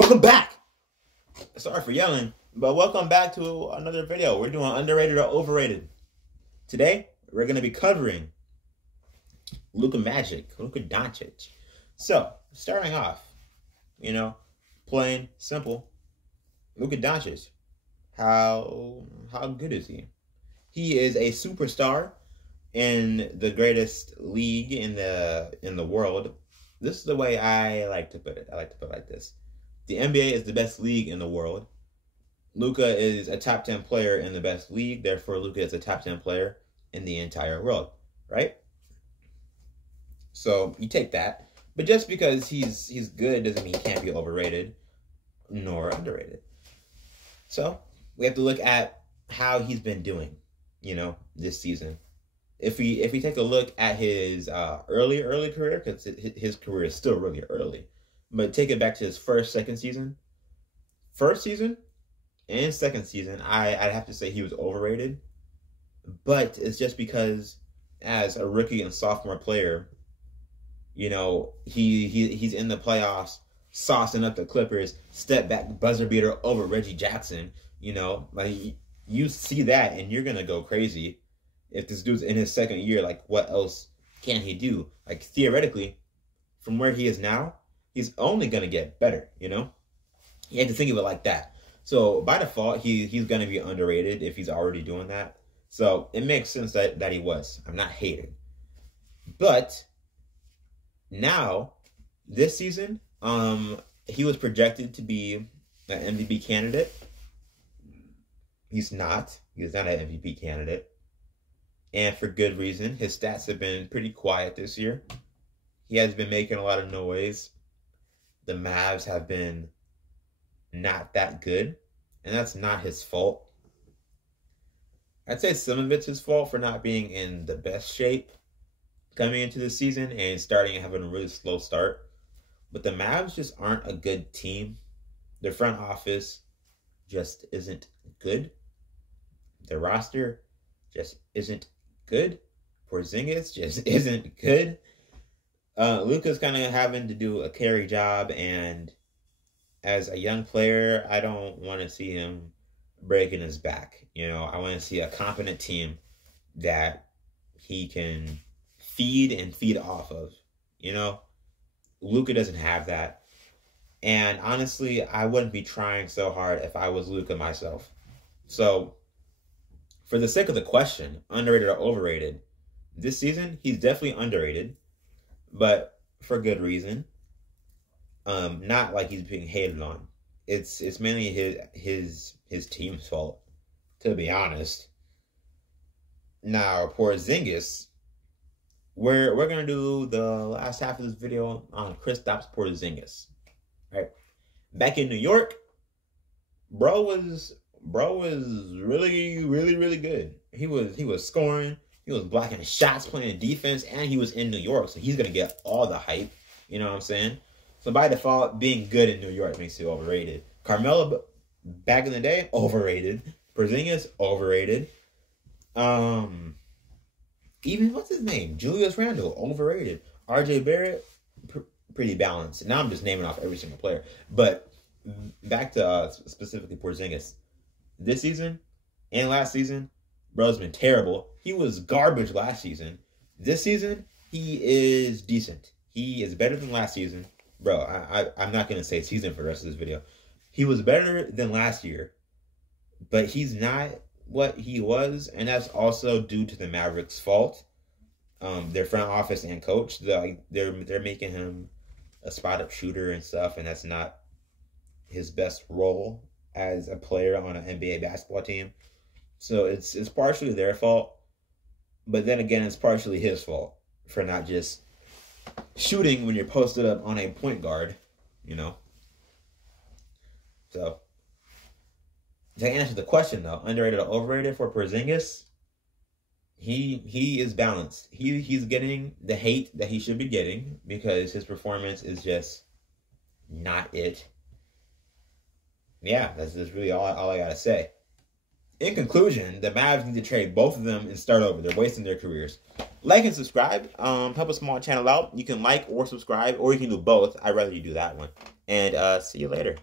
Welcome back! Sorry for yelling, but welcome back to another video. We're doing underrated or overrated. Today, we're going to be covering Luka Doncic. So, starting off, plain, simple, Luka Doncic. How good is he? He is a superstar in the greatest league in the world. This is the way I like to put it. I like to put it like this. The NBA is the best league in the world. Luka is a top 10 player in the best league. Therefore, Luka is a top 10 player in the entire world, right? So you take that. But just because he's good doesn't mean he can't be overrated nor underrated. So we have to look at how he's been doing, this season. If we take a look at his early career, because his career is still really early, but take it back to his first season, and second season, I'd have to say he was overrated. But it's just because as a rookie and sophomore player, he's in the playoffs, saucing up the Clippers, step back buzzer beater over Reggie Jackson. Like you see that and you're gonna go crazy. If this dude's in his second year, like what else can he do? Like theoretically, from where he is now, he's only gonna get better. You have to think of it like that. So by default, he's gonna be underrated if he's already doing that. So it makes sense that he was. I'm not hating, but now this season, he was projected to be an MVP candidate. He's not. He's not an MVP candidate. And for good reason. His stats have been pretty quiet this year. He has been making a lot of noise. The Mavs have been not that good. And that's not his fault. I'd say some of it's his fault for not being in the best shape coming into the season and having a really slow start. But the Mavs just aren't a good team. Their front office just isn't good. Their roster just isn't good. Porzingis just isn't good. Luka's kind of having to do a carry job, and as a young player, I don't want to see him breaking his back. I want to see a competent team that he can feed off of. Luka doesn't have that. And honestly, I wouldn't be trying so hard if I was Luka myself. So, for the sake of the question, underrated or overrated, this season, he's definitely underrated, but for good reason. Not like he's being hated on. It's mainly his team's fault, to be honest. Now, Porzingis, we're gonna do the last half of this video on Kristaps Porzingis. Right? Back in New York, bro was really, really, really good. He was scoring, he was blocking shots, playing defense, and he was in New York, so he's gonna get all the hype. You know what I'm saying? So by default, being good in New York makes you overrated. Carmelo, back in the day, overrated. Porzingis, overrated. Even what's his name? Julius Randle, overrated. RJ Barrett, pretty balanced. Now I'm just naming off every single player. But back to specifically Porzingis. This season and last season, bro's been terrible. He was garbage last season. This season, he is decent. He is better than last season. Bro, I'm not going to say season for the rest of this video. He was better than last year, but he's not what he was, and that's also due to the Mavericks' fault. Their front office and coach, they're making him a spot-up shooter and stuff, and that's not his best role as a player on an NBA basketball team. So it's partially their fault, but then again, it's partially his fault for not just shooting when you're posted up on a point guard, So, to answer the question though, underrated or overrated for Porzingis, he is balanced. He's getting the hate that he should be getting because his performance is just not it. Yeah, that's really all I gotta say. In conclusion, the Mavs need to trade both of them and start over. They're wasting their careers. Like and subscribe. Help a small channel out. You can like or subscribe, or you can do both. I'd rather you do that one. and see you later.